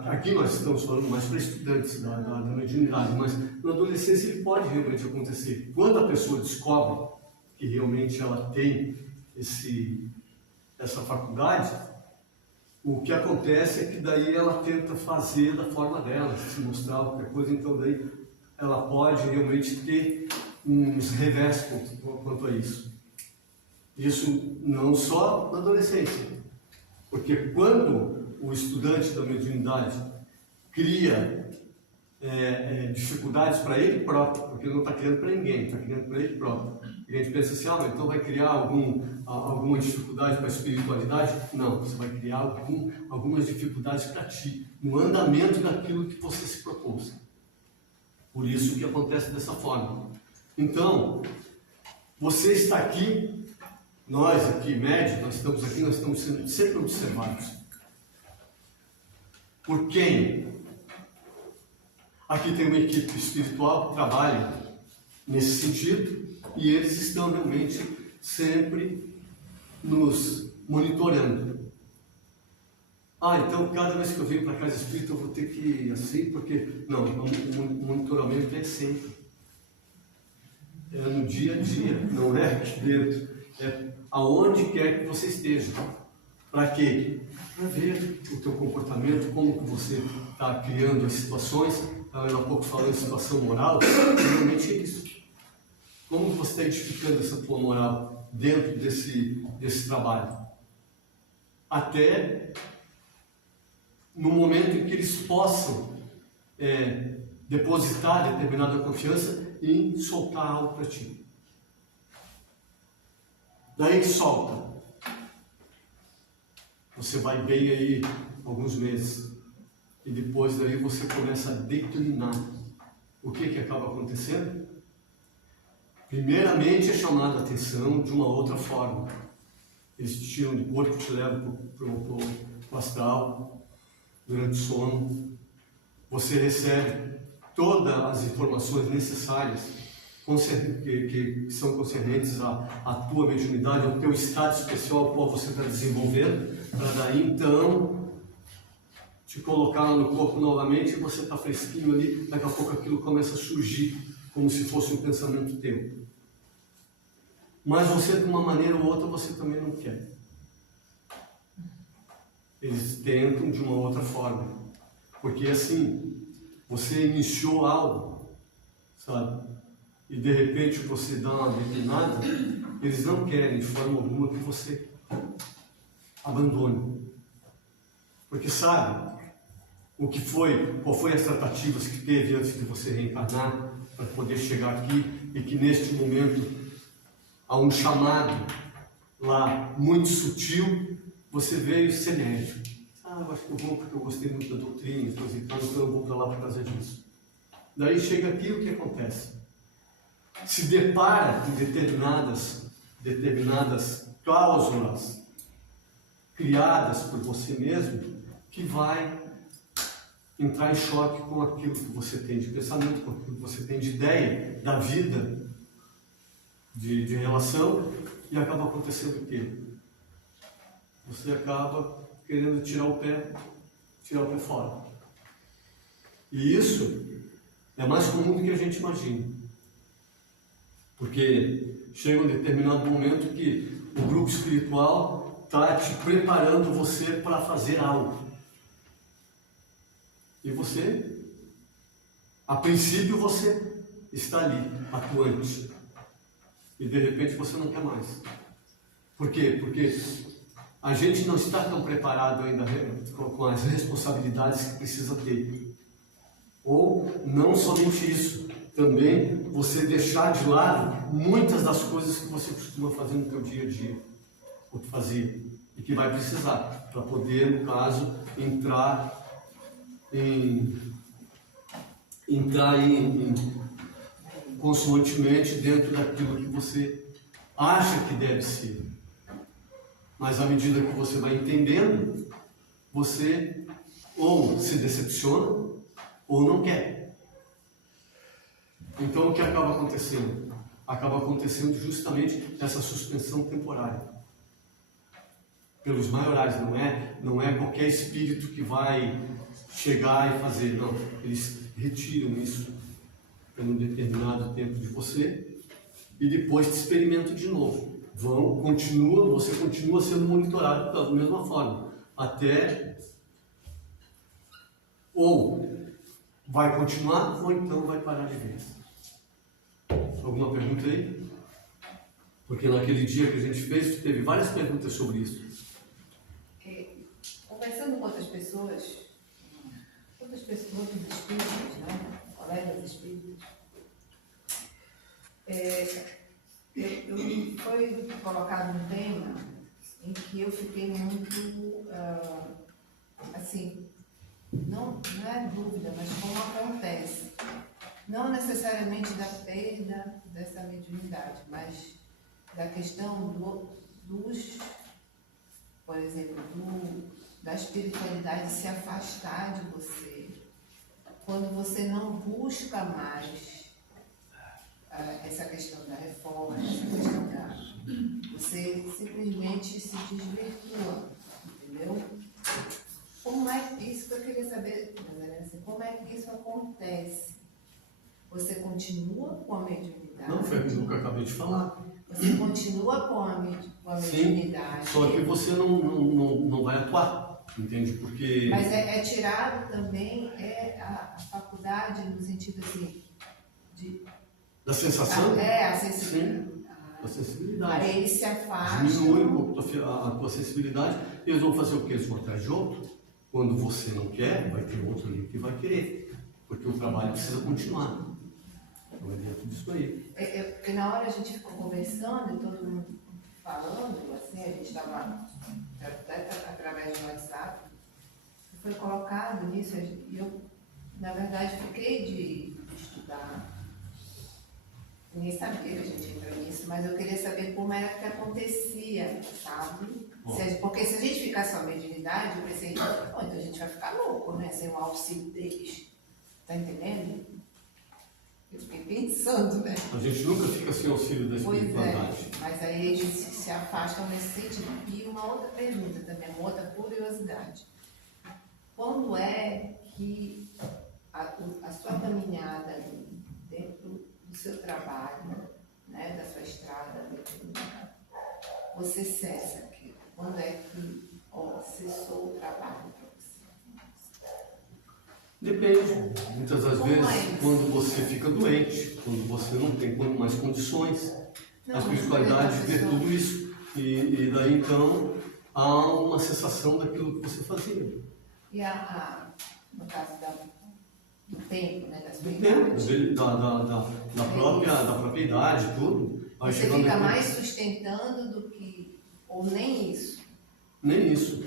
aqui nós estamos falando mais para estudantes da mediunidade, mas na adolescência ele pode realmente acontecer. Quando a pessoa descobre que realmente ela tem essa faculdade, o que acontece é que daí ela tenta fazer da forma dela, se mostrar qualquer coisa, então daí ela pode realmente ter uns revés quanto a isso. Isso não só na adolescência, porque quando o estudante da mediunidade cria dificuldades para ele próprio, porque ele não está criando para ninguém, está criando para ele próprio. E a gente pensa assim, então vai criar alguma dificuldade para a espiritualidade? Não, você vai criar algumas dificuldades para ti, no andamento daquilo que você se propôs. Por isso que acontece dessa forma. Então, você está aqui, nós aqui, médios, nós estamos sendo sempre observados. Por quem? Aqui tem uma equipe espiritual que trabalha nesse sentido e eles estão realmente sempre nos monitorando. Então cada vez que eu venho para a casa espírita eu vou ter que ir assim, porque... Não, o monitoramento é sempre. É no dia a dia, não é aqui dentro. É aonde quer que você esteja. Para quê? Para ver o teu comportamento, como que você está criando as situações. Há pouco falando de situação moral, realmente é isso. Como que você está edificando essa tua moral dentro desse trabalho? Até no momento em que eles possam depositar determinada confiança e soltar algo para ti. Daí que solta. Você vai bem aí alguns meses. E depois daí você começa a declinar. O que acaba acontecendo? Primeiramente é chamada a atenção de uma outra forma. Eles te tiram do corpo e te levam para o astral durante o sono. Você recebe todas as informações necessárias que são concernentes à tua mediunidade, ao teu estado especial ao qual você está desenvolvendo, para daí então te colocar lá no corpo novamente e você está fresquinho ali, daqui a pouco aquilo começa a surgir como se fosse um pensamento teu. Mas você, de uma maneira ou outra, você também não quer. Eles tentam de uma outra forma. Porque assim, você iniciou algo, sabe? E de repente você dá uma declinada, eles não querem de forma alguma que você abandone. Porque sabe o que foi, qual foi as tratativas que teve antes de você reencarnar para poder chegar aqui e que neste momento há um chamado lá muito sutil, você veio ser médico. Eu acho que eu vou porque eu gostei muito da doutrina, então eu vou para lá por causa disso. Daí chega aqui, o que acontece? Se depara com determinadas cláusulas criadas por você mesmo, que vai entrar em choque com aquilo que você tem de pensamento, com aquilo que você tem de ideia da vida, de relação, e acaba acontecendo o quê? Você acaba querendo tirar o pé fora. E isso é mais comum do que a gente imagina. Porque chega um determinado momento que o grupo espiritual está te preparando você para fazer algo. E você, a princípio você está ali, atuante. E de repente você não quer mais. Por quê? Porque a gente não está tão preparado ainda com as responsabilidades que precisa ter. Ou não somente isso, também você deixar de lado muitas das coisas que você costuma fazer no seu dia a dia, ou que fazia, e que vai precisar, para poder, no caso, entrar consoantemente dentro daquilo que você acha que deve ser. Mas à medida que você vai entendendo, você ou se decepciona ou não quer. Então o que acaba acontecendo? Acaba acontecendo justamente essa suspensão temporária. Pelos maiorais, não é qualquer espírito que vai chegar e fazer, não. Eles retiram isso por um determinado tempo de você e depois te experimentam de novo. Você continua sendo monitorado da mesma forma, até ou vai continuar ou então vai parar de vez. Alguma pergunta aí? Porque naquele dia que a gente fez, teve várias perguntas sobre isso. Conversando com outros espíritos, né? Colegas espíritos, foi colocado um tema em que eu fiquei muito, assim, não é dúvida, mas como acontece. Não necessariamente da perda dessa mediunidade, mas da questão por exemplo, da espiritualidade se afastar de você. Quando você não busca mais essa questão da reforma, essa questão você simplesmente se desvirtua, entendeu? Como é isso que eu queria saber, como é que isso acontece? Você continua com a mediunidade? Não, foi aquilo que eu acabei de falar. Você continua com a mediunidade? Sim, só que você não vai atuar, entende? Porque... Mas é tirado também a faculdade no sentido assim, da sensação? A sensibilidade. Sim, a sensibilidade. Aí eles se afastam. Diminui um pouco a tua sensibilidade. Eles vão fazer o quê? Eles vão atrás de outro. Quando você não quer, vai ter outro ali que vai querer. Porque o trabalho precisa continuar. Então é dentro disso aí. Porque na hora a gente ficou conversando e todo mundo falando, assim, a gente estava até através do WhatsApp, foi colocado nisso, e eu, na verdade, fiquei de estudar. Ninguém sabia que a gente entrou nisso, mas eu queria saber como era que acontecia, sabe? Porque se a gente ficar só mediunidade, eu pensei, então a gente vai ficar louco, né? Sem o auxílio deles. Tá entendendo? Eu fiquei pensando, né? A gente nunca fica sem auxílio da espiritualidade. Pois é, mas aí eles se afastam nesse sentido. E uma outra pergunta também, uma outra curiosidade. Quando é que a sua caminhada dentro do seu trabalho, né, da sua estrada, você cessa aquilo? Quando é que cessou o trabalho para você? Depende. Muitas das Como vezes, é? quando você fica doente, quando você não tem mais condições, a espiritualidade vê tudo isso. E daí, então, há uma sensação daquilo que você fazia. E no caso do tempo, né? Da sua Do tempo, idade, da própria idade, tudo. Vai você chegando fica aqui- mais sustentando do que... Ou nem isso. Nem isso.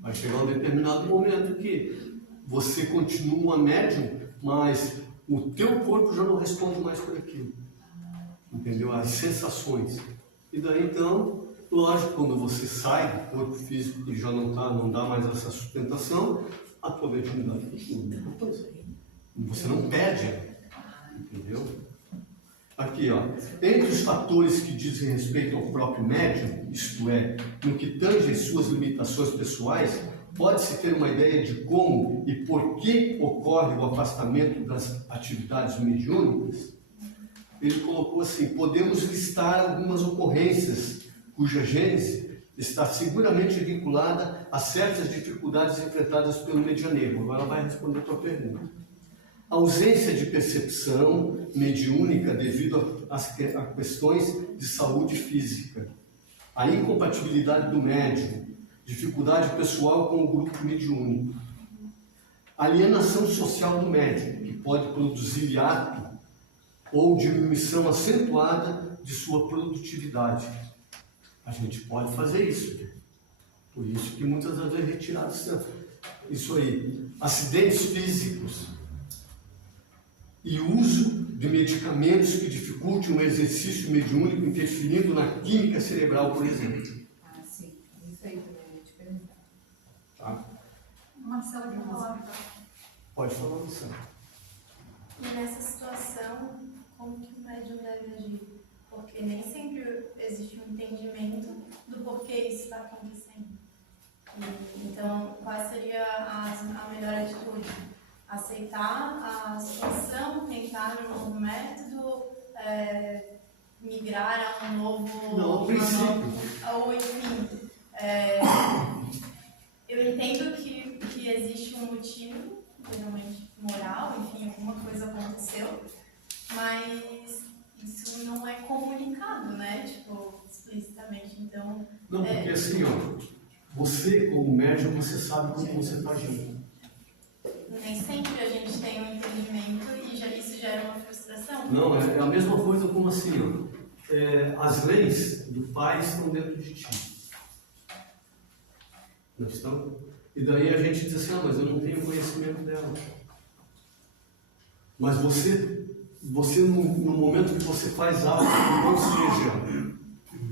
Vai chegar um determinado momento que você continua médium, mas o teu corpo já não responde mais por aquilo. Entendeu? As sensações. E daí então, lógico, quando você sai do corpo físico e já não dá mais essa sustentação, a tua mediunidade continua a mesma coisa. Você não perde ela. Entendeu? Aqui, ó. Entre os fatores que dizem respeito ao próprio médium, isto é, no que tange as suas limitações pessoais, pode-se ter uma ideia de como e por que ocorre o afastamento das atividades mediúnicas. Ele colocou assim: podemos listar algumas ocorrências cuja gênese está seguramente vinculada a certas dificuldades enfrentadas pelo medianeiro. Agora vai responder a tua pergunta. A ausência de percepção mediúnica devido a questões de saúde física, a incompatibilidade do médium, dificuldade pessoal com o grupo mediúnico, alienação social do médium, que pode produzir hiato ou diminuição acentuada de sua produtividade. A gente pode fazer isso. Por isso que muitas das vezes é retirado isso aí. Acidentes físicos e uso de medicamentos que dificultem o exercício mediúnico, interferindo na química cerebral, por exemplo. Sim. Isso aí também eu ia te perguntar. Tá? Marcelo, quer falar? Pode falar, Marcelo. E nessa situação, como que o médium deve agir? Porque nem sempre existe um entendimento do porquê isso está acontecendo. Então, qual seria a melhor atitude? Aceitar a situação, tentar um novo método, migrar a um novo... Não, princípio. Ou, enfim, eu entendo que existe um motivo, geralmente moral, enfim, alguma coisa aconteceu, mas isso não é comunicado, né? Tipo, explicitamente, então... Não, porque assim, ó, você como médium, você sabe como você está agindo. Nem sempre a gente tem um entendimento e isso gera uma frustração. Não, é a mesma coisa como assim, ó, as leis do Pai estão dentro de ti. Não estão? E daí a gente diz assim: mas eu não tenho conhecimento dela. Mas você no momento que você faz algo que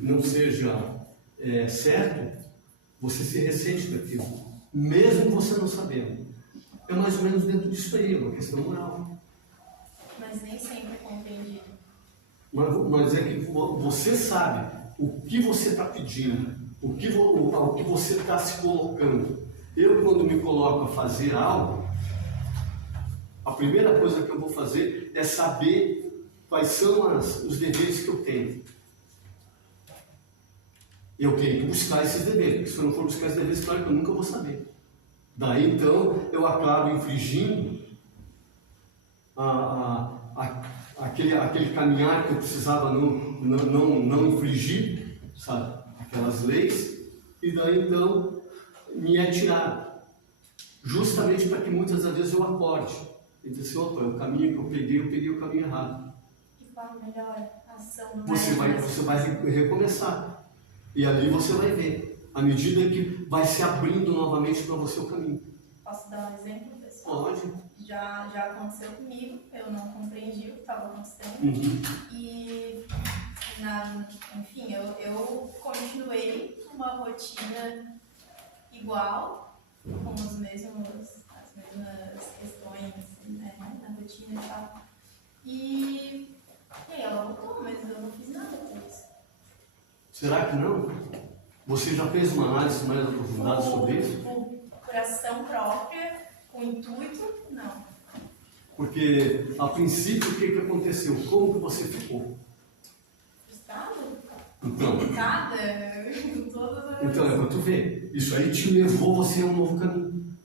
não seja certo, você se ressente daquilo, mesmo você não sabendo. É mais ou menos dentro disso aí, é uma questão moral. Mas nem sempre é compreendido. Mas é que você sabe o que você está pedindo, ao que você está se colocando. Eu, quando me coloco a fazer algo, a primeira coisa que eu vou fazer é saber quais são os deveres que eu tenho. Eu tenho que buscar esses deveres, porque se eu não for buscar esses deveres, claro que eu nunca vou saber. Daí, então, eu acabo infringindo aquele caminhar que eu precisava não infringir, sabe? Aquelas leis, e daí, então, me é tirado. Justamente para que muitas das vezes eu acorde. E dizer assim: opa, o caminho que eu peguei o caminho errado. E qual a melhor ação do Você vai recomeçar. E ali você vai ver, à medida que vai se abrindo novamente para você o caminho. Posso dar um exemplo, pessoal? Pode. Já aconteceu comigo, eu não compreendi o que estava acontecendo. Uhum. E, enfim, eu continuei uma rotina igual, com as mesmas questões, né, na rotina e tal. E aí ela voltou, mas eu não fiz nada com isso. Será que não? Você já fez uma análise mais aprofundada sobre isso? Por ação própria, com intuito, não. Porque, a princípio, o que aconteceu? Como que você ficou? Frustrada? Então, Irritada? Com todas as... Então, é para tu ver. Isso aí te levou você a um novo caminho.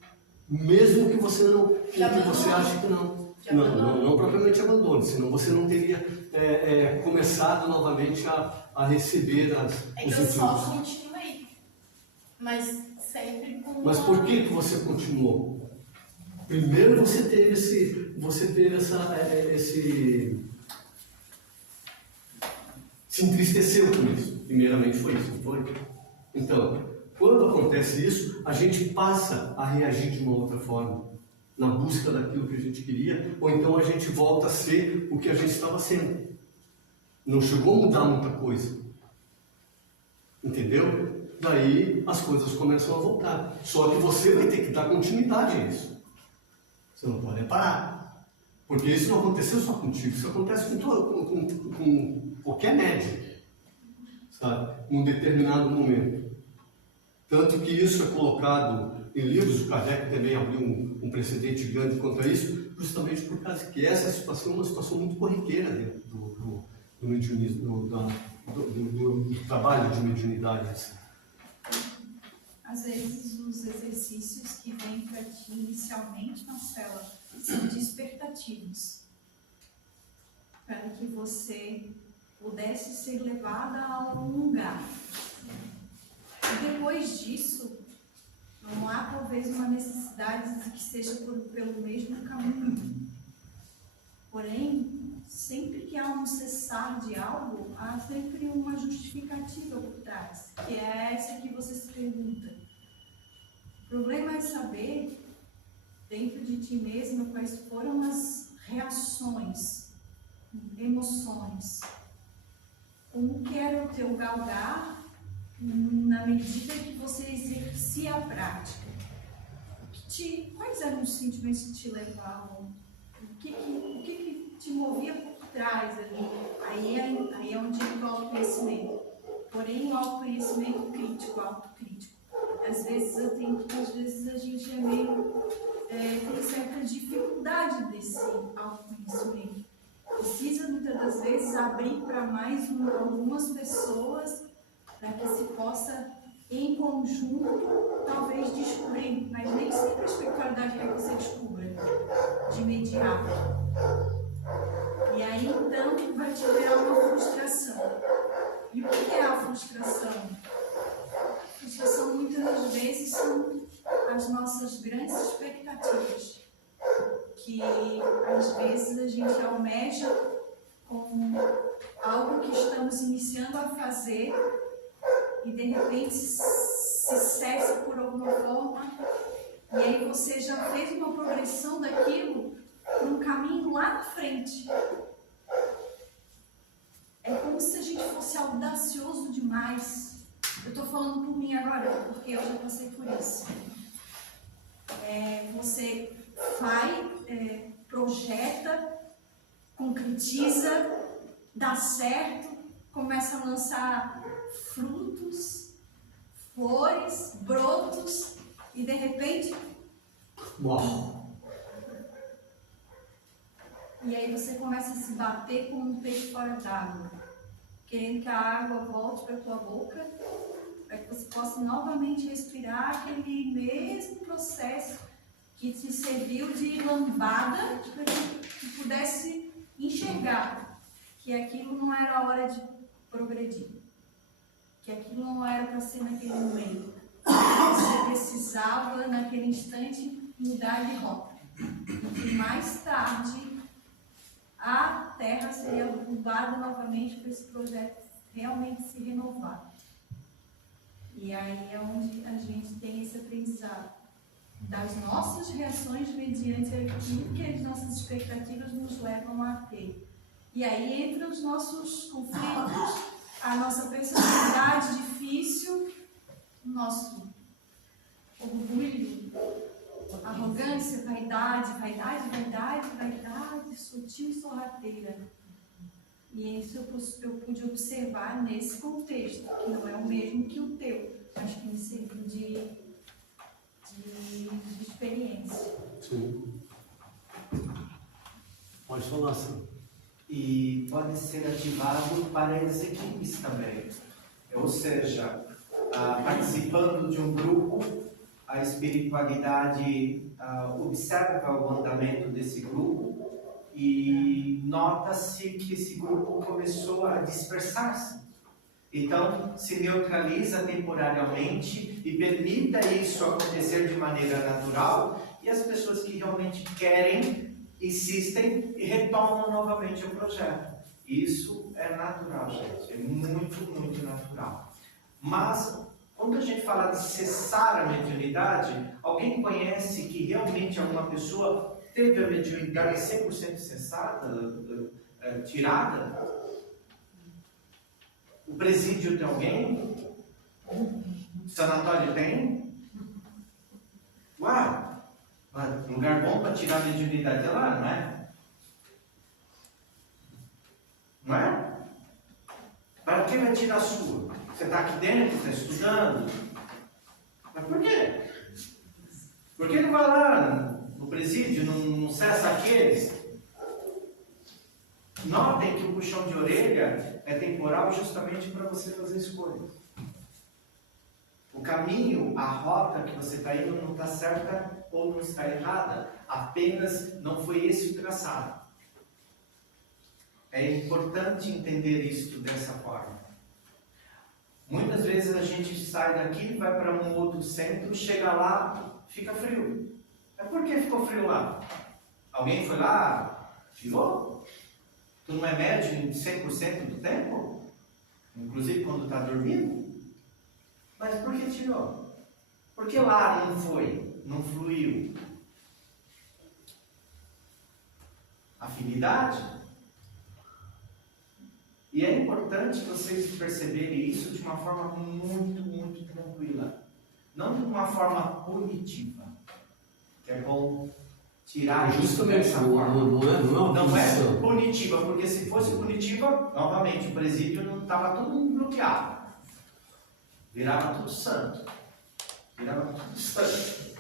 Mesmo que você não, que abandone. você ache que não. Que Não, abandone. não propriamente abandone, senão você não teria começado novamente a receber É que os eu só influxos. continuo aí. Mas sempre com Mas uma- por que você continuou? Primeiro você teve se entristeceu com isso. Primeiramente foi isso, não foi? Então, quando acontece isso, a gente passa a reagir de uma outra forma, na busca daquilo que a gente queria, ou então a gente volta a ser o que a gente estava sendo. Não chegou a mudar muita coisa. Entendeu? Daí as coisas começam a voltar. Só que você vai ter que dar continuidade a isso. Você não pode parar. Porque isso não aconteceu só contigo, isso acontece com qualquer médium, sabe? Num determinado momento. Tanto que isso é colocado em livros, o Kardec também abriu um precedente grande quanto a isso, justamente por causa que essa situação é uma situação muito corriqueira dentro do mediunismo, do trabalho de mediunidade. Assim. Às vezes os exercícios que vêm para ti inicialmente na cela são despertativos, para que você pudesse ser levada a algum lugar. E depois disso, não há talvez uma necessidade de que seja pelo mesmo caminho. Porém, sempre que há um cessar de algo, há sempre uma justificativa por trás, que é essa que você se pergunta. O problema é saber, dentro de ti mesmo, quais foram as reações, emoções, como que era o teu galgar na medida que você exercia a prática. Quais eram os sentimentos que te levavam? O que te movia por trás ali? Aí é onde entra o autoconhecimento. Porém, o autoconhecimento crítico, autocrítico. Às vezes a gente é meio tem certa dificuldade desse autoconhecimento. Precisa muitas das vezes abrir para mais algumas pessoas para que se possa, em conjunto, talvez descobrir, mas nem sempre a espiritualidade quer que você descubra de imediato. E aí então vai te gerar uma frustração. E o que é a frustração? A frustração muitas das vezes são as nossas grandes expectativas, que às vezes a gente almeja com algo que estamos iniciando a fazer e de repente se cessa por alguma forma, e aí você já fez uma progressão daquilo para um caminho lá na frente. É como se a gente fosse audacioso demais. Eu estou falando por mim agora, porque eu já passei por isso. Você vai, projeta, concretiza, dá certo, começa a lançar frutos, flores, brotos, e de repente... Uau! E aí você começa a se bater como um peixe fora d'água, querendo que a água volte para a tua boca, para que você possa novamente respirar aquele mesmo processo que te serviu de lambada, para que pudesse enxergar que aquilo não era a hora de progredir, que aquilo não era para ser naquele momento. Você precisava, naquele instante, mudar de rota. E mais tarde, a Terra seria levada novamente para esse projeto realmente se renovar. E aí é onde a gente tem esse aprendizado das nossas reações mediante aquilo que as nossas expectativas nos levam a ter. E aí entra os nossos conflitos, a nossa personalidade difícil, o nosso orgulho, arrogância, vaidade, sutil e sorrateira. E isso eu pude observar nesse contexto, que não é o mesmo que o teu, mas que me serviu de experiência. Sim. Pode falar, Sam. E pode ser ativado para as equipes também. Ou seja, participando de um grupo, a espiritualidade observa o andamento desse grupo e nota-se que esse grupo começou a dispersar-se. Então, se neutraliza temporariamente e permita isso acontecer de maneira natural, e as pessoas que realmente querem, insistem e retomam novamente o projeto. Isso é natural, gente, é muito, muito natural. Mas, quando a gente fala de cessar a mediunidade, alguém conhece que realmente alguma pessoa teve a mediunidade 100% cessada, tirada? O presídio tem alguém? O sanatório tem? Uau! Um lugar bom para tirar a mediunidade é lá, não é? Não é? Para que vai tirar a sua? Você está aqui dentro, está estudando? Mas por quê? Por que não vai lá no presídio, não cessa aqueles? Notem que o puxão de orelha é temporal justamente para você fazer escolhas. O caminho, a rota que você está indo não está certa ou não está errada. Apenas não foi esse o traçado. É importante entender isso dessa forma. Muitas vezes a gente sai daqui, vai para um outro centro, chega lá, fica frio. Mas por que ficou frio lá? Alguém foi lá, tirou? Tu não é médium 100% do tempo? Inclusive quando está dormindo? Mas por que tirou? Porque lá não foi, não fluiu. Afinidade? E é importante vocês perceberem isso de uma forma muito, muito tranquila. Não de uma forma punitiva. É bom tirar justamente dessa forma. Não é punitiva, porque se fosse punitiva, novamente, o presídio não estava tudo bloqueado. Virava tudo santo. Virava tudo santo.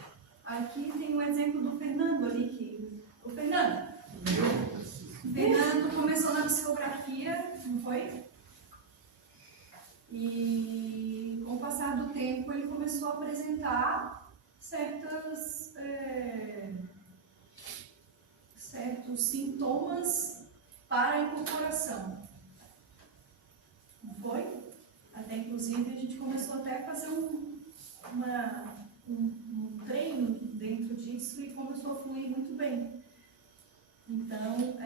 Aqui tem um exemplo do Fernando ali. O Fernando começou na psicografia, não foi? E com o passar do tempo ele começou a apresentar certos sintomas para a incorporação. Não foi? Até inclusive a gente começou até a fazer um treino dentro disso e começou a fluir muito bem. Então,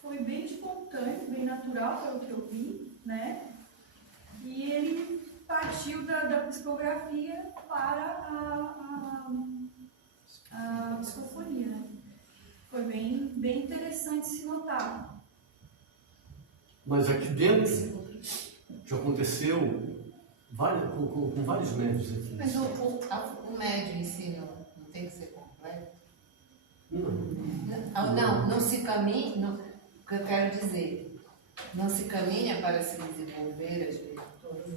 foi bem espontâneo, bem natural, pelo que eu vi, né? E ele partiu da psicografia para a psicofonia, né? Foi bem interessante se notar. Mas aqui dentro já aconteceu com vários médios aqui. Mas o médio em si não tem que ser completo? Não se caminha, o que eu quero dizer, não se caminha para se desenvolver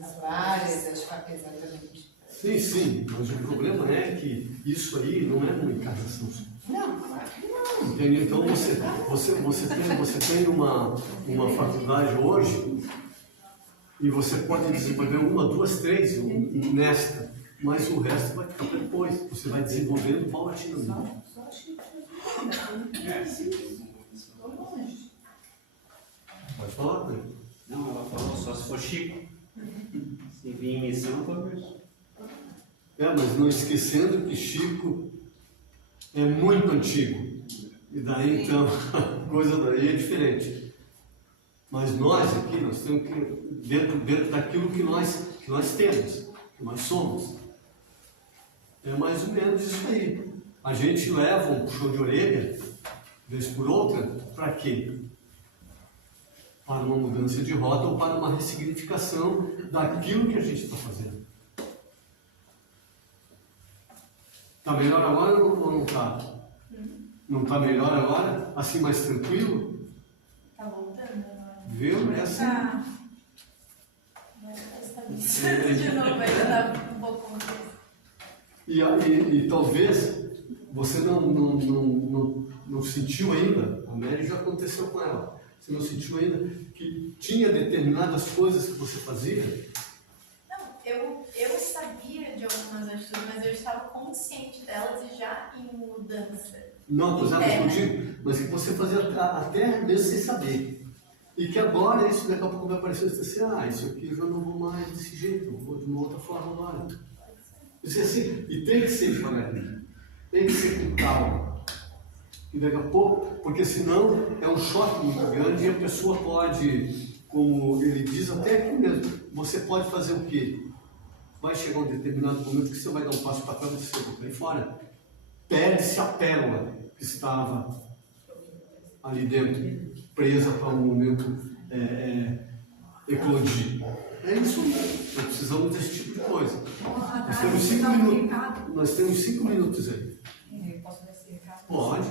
as várias, exatamente. Sim, mas o problema é que isso aí não é uma encarnação só. Não, claro que não. Entendeu? Então você tem uma faculdade hoje e você pode desenvolver 1, 2, 3 nesta, mas o resto vai ficar depois. Você vai desenvolvendo paulatinamente. Pode falar, né? Não, ela falou só se for Chico. Se vir em missão, talvez. Mas não esquecendo que Chico é muito antigo. E daí, então, a coisa daí é diferente. Mas nós aqui, nós temos que, dentro daquilo que nós temos, que nós somos. É mais ou menos isso aí. A gente leva um puxão de orelha, vez por outra, para quê? Para uma mudança de rota ou para uma ressignificação daquilo que a gente está fazendo. Está melhor agora ou não está? Não está melhor agora? Assim mais tranquilo? Tá voltando agora. Viu? É assim. Vai estar estabilizando de novo, ainda dá um pouco mais. E talvez você não sentiu ainda, a Mary já aconteceu com ela, você não sentiu ainda que tinha determinadas coisas que você fazia? Não, eu sabia de algumas atitudes, mas eu estava o consciente delas e já em mudança. Não, pois É. é, contigo, mas que você fazia até mesmo sem saber. E que agora isso daqui a pouco vai aparecer e você assim, isso aqui eu já não vou mais desse jeito, eu vou de uma outra forma agora. Isso é assim, e tem que ser devagarinho, tem que ser com calma. E daqui a pouco, porque senão é um choque muito grande e a pessoa pode, como ele diz, até aqui mesmo, você pode fazer o quê? Vai chegar um determinado momento que você vai dar um passo para trás e você vai cair fora. Perde-se a pérola que estava ali dentro, presa para um momento eclodir. É isso mesmo, nós precisamos desse tipo de coisa. Nós temos 5 minutos aí. Posso dar esse recado? Pode.